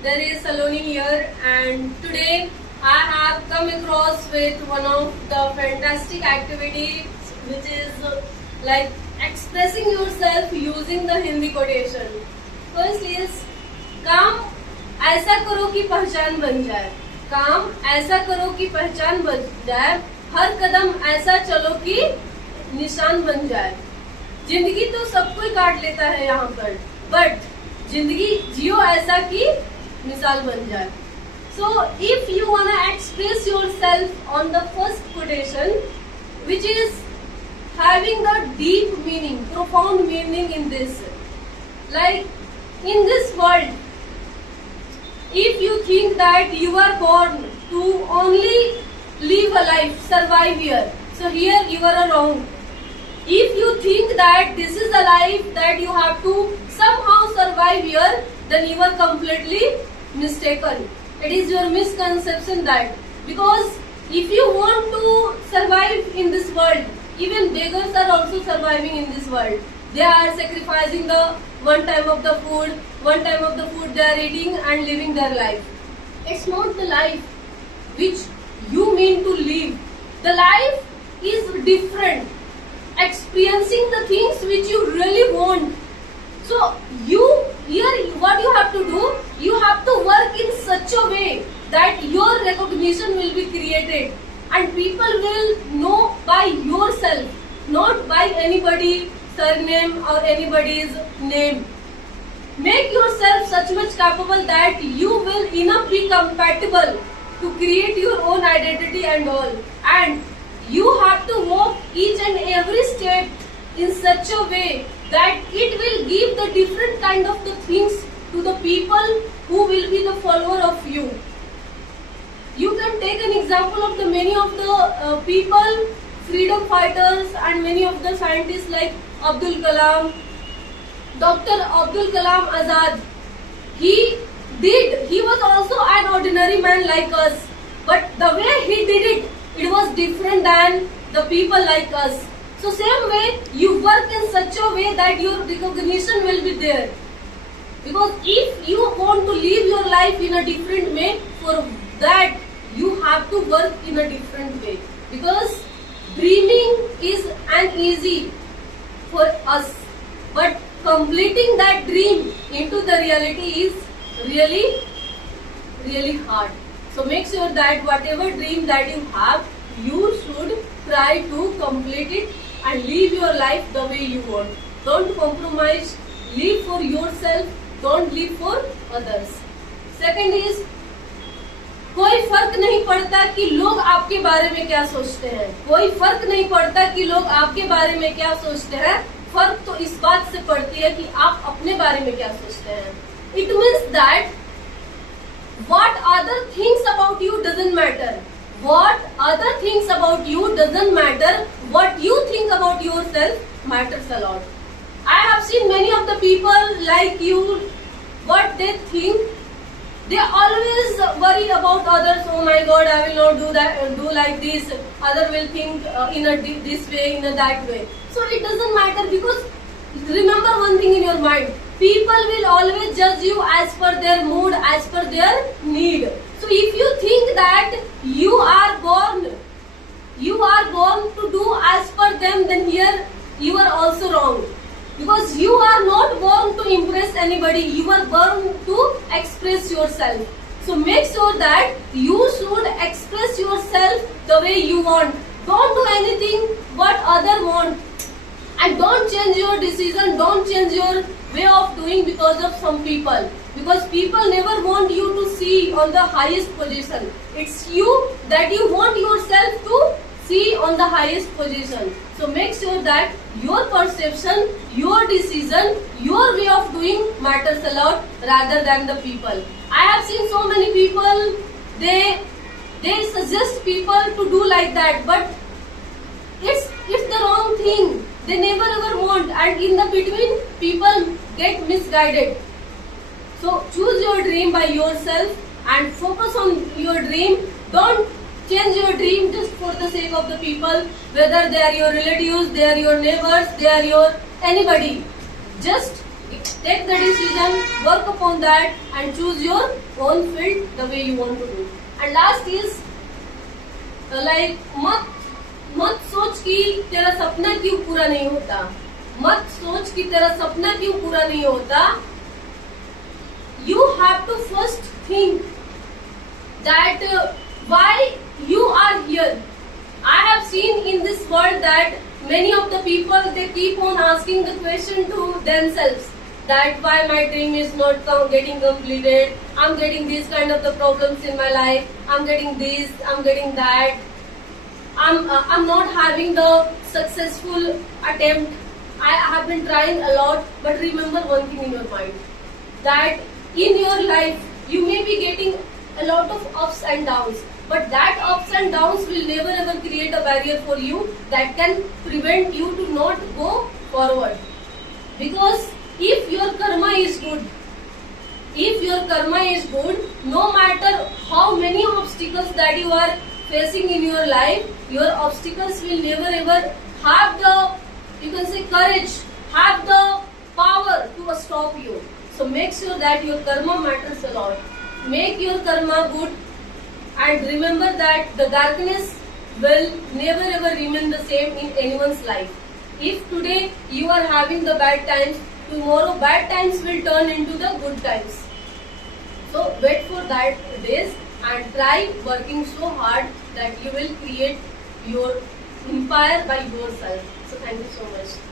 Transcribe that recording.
There is Saloni here, and today I have come across with one of the fantastic activities, which is like expressing yourself using the Hindi quotation. First is काम ऐसा करो कि पहचान बन जाए. काम ऐसा करो कि पहचान बन जाए. हर कदम ऐसा चलो कि निशान बन जाए. जिंदगी तो सब कोई काट लेता है यहाँ पर, बट जिंदगी जियो ऐसा कि मिसाल बन जाए. So if you wanna express yourself on the first quotation, which is having the deep meaning, profound meaning in this, like in this world, if you think that you are born to only live a life, survive here, so here you are wrong. If you think that this is a life that you have to somehow survive here, then you are completely mistaken. It is your misconception that, because if you want to survive in this world, even beggars are also surviving in this world. They are sacrificing the one time of the food they are eating and living their life. It's not the life which you mean to live. The life is different. Experiencing the things which you really want. So what you have to do, you have to work in such a way that your recognition will be created and people will know by yourself, not by anybody's surname or anybody's name. Make yourself such much capable that you will enough be compatible to create your own identity and all. And you have to walk each and every step in such a way that it will give the different kind of the things to the people who will be the follower of you. You can take an example of the many of the people, freedom fighters and many of the scientists like Abdul Kalam, Dr. Abdul Kalam Azad. He was also an ordinary man like us, but the way he did it was different than the people like us. So same way, you work in such a way that your recognition will be there. Because if you want to live your life in a different way, for that you have to work in a different way. Because dreaming is easy for us, but completing that dream into the reality is really, really hard. So make sure that whatever dream that you have, you should try to complete it and live your life the way you want. Don't compromise. Live for yourself. Don't live for others. Second is, कोई फर्क नहीं पड़ता कि लोग आपके बारे में क्या सोचते हैं. कोई फर्क नहीं पड़ता कि लोग आपके बारे में क्या सोचते हैं. फर्क तो इस बात से पड़ती है कि आप अपने बारे में क्या सोचते हैं. It means that what other thinks about you doesn't matter. What other thinks about you doesn't matter. What you think about yourself matters a lot. I have seen many of the people like you, what they think. They always worry about others. Oh my God, I will not do that, do like this. Other will think in a this way, in a that way. So it doesn't matter, because remember one thing in your mind. People will always judge you as per their mood, as per their need. So if you think that you are born to do as per them, then here you are also wrong. Because you are not born to impress anybody. You are born to express yourself. So make sure that you should express yourself the way you want. Don't do anything what other want. And don't change your decision. Don't change your way of doing because of some people. Because people never want you to see on the highest position. It's you that you want yourself to see on the highest position. So make sure that your perception, your decision, your way of doing matters a lot rather than the people. I have seen so many people, they suggest people to do like that, but it's the wrong thing. They never ever want, and in the between people get misguided. So choose your dream by yourself and focus on your dream. Don't change your dream just for the sake of the people, whether they are your relatives, they are your neighbors, they are your anybody. Just Take the decision, work upon that, and choose your own field the way you want to do. And last is like मत सोच कि तेरा सपना क्यों पूरा नहीं होता. मत सोच कि तेरा सपना क्यों पूरा नहीं होता. You have to first think that why you are here. I have seen in this world that many of the people, they keep on asking the question to themselves that why my dream is not getting completed. I'm getting these kind of the problems in my life. I'm getting this, I'm getting that. I'm not having the successful attempt. I have been trying a lot, but remember one thing in your mind, that in your life you may be getting a lot of ups and downs, but that ups and downs will never ever create a barrier for you that can prevent you to not go forward. Because if your karma is good, no matter how many obstacles that you are facing in your life, your obstacles will never ever have the, you can say, courage, have the power to stop you. So make sure that your karma matters a lot. Make your karma good, and remember that the darkness will never ever remain the same in anyone's life. If today you are having the bad times, tomorrow bad times will turn into the good times. So wait for that days and try working so hard that you will create your empire by yourself. So thank you so much.